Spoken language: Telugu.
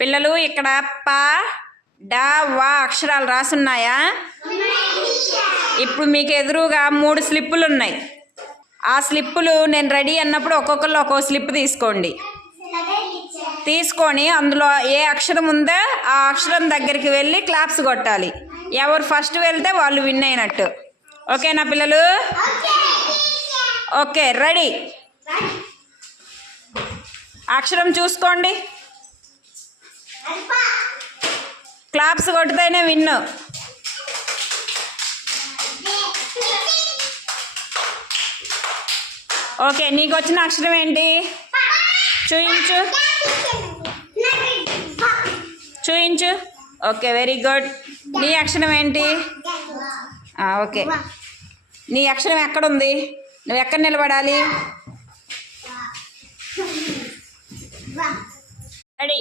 పిల్లలు ఇక్కడ ప డ వా అక్షరాలు రాసున్నాయా? ఇప్పుడు మీకు ఎదురుగా 3 స్లిప్పులు ఉన్నాయి. ఆ స్లిప్పులు నేను రెడీ అన్నప్పుడు ఒక్కొక్కరు ఒక్కో స్లిప్ తీసుకోండి. తీసుకొని అందులో ఏ అక్షరం ఉందో ఆ అక్షరం దగ్గరికి వెళ్ళి క్లాప్స్ కొట్టాలి. ఎవరు ఫస్ట్ వెళ్తే వాళ్ళు విన్ అయినట్టు. ఓకేనా పిల్లలు? Okay, ready. అక్షరం చూసుకోండి. క్లాప్స్ కొడితేనే విన్ను. ఓకే, నీకు వచ్చిన అక్షరం ఏంటి? చూయించు చూయించు. Okay, very good. నీ అక్షరం ఏంటి? ఓకే, నీ అక్షరం ఎక్కడుంది? నువ్వు ఎక్కడ నిలబడాలి? రెడీ.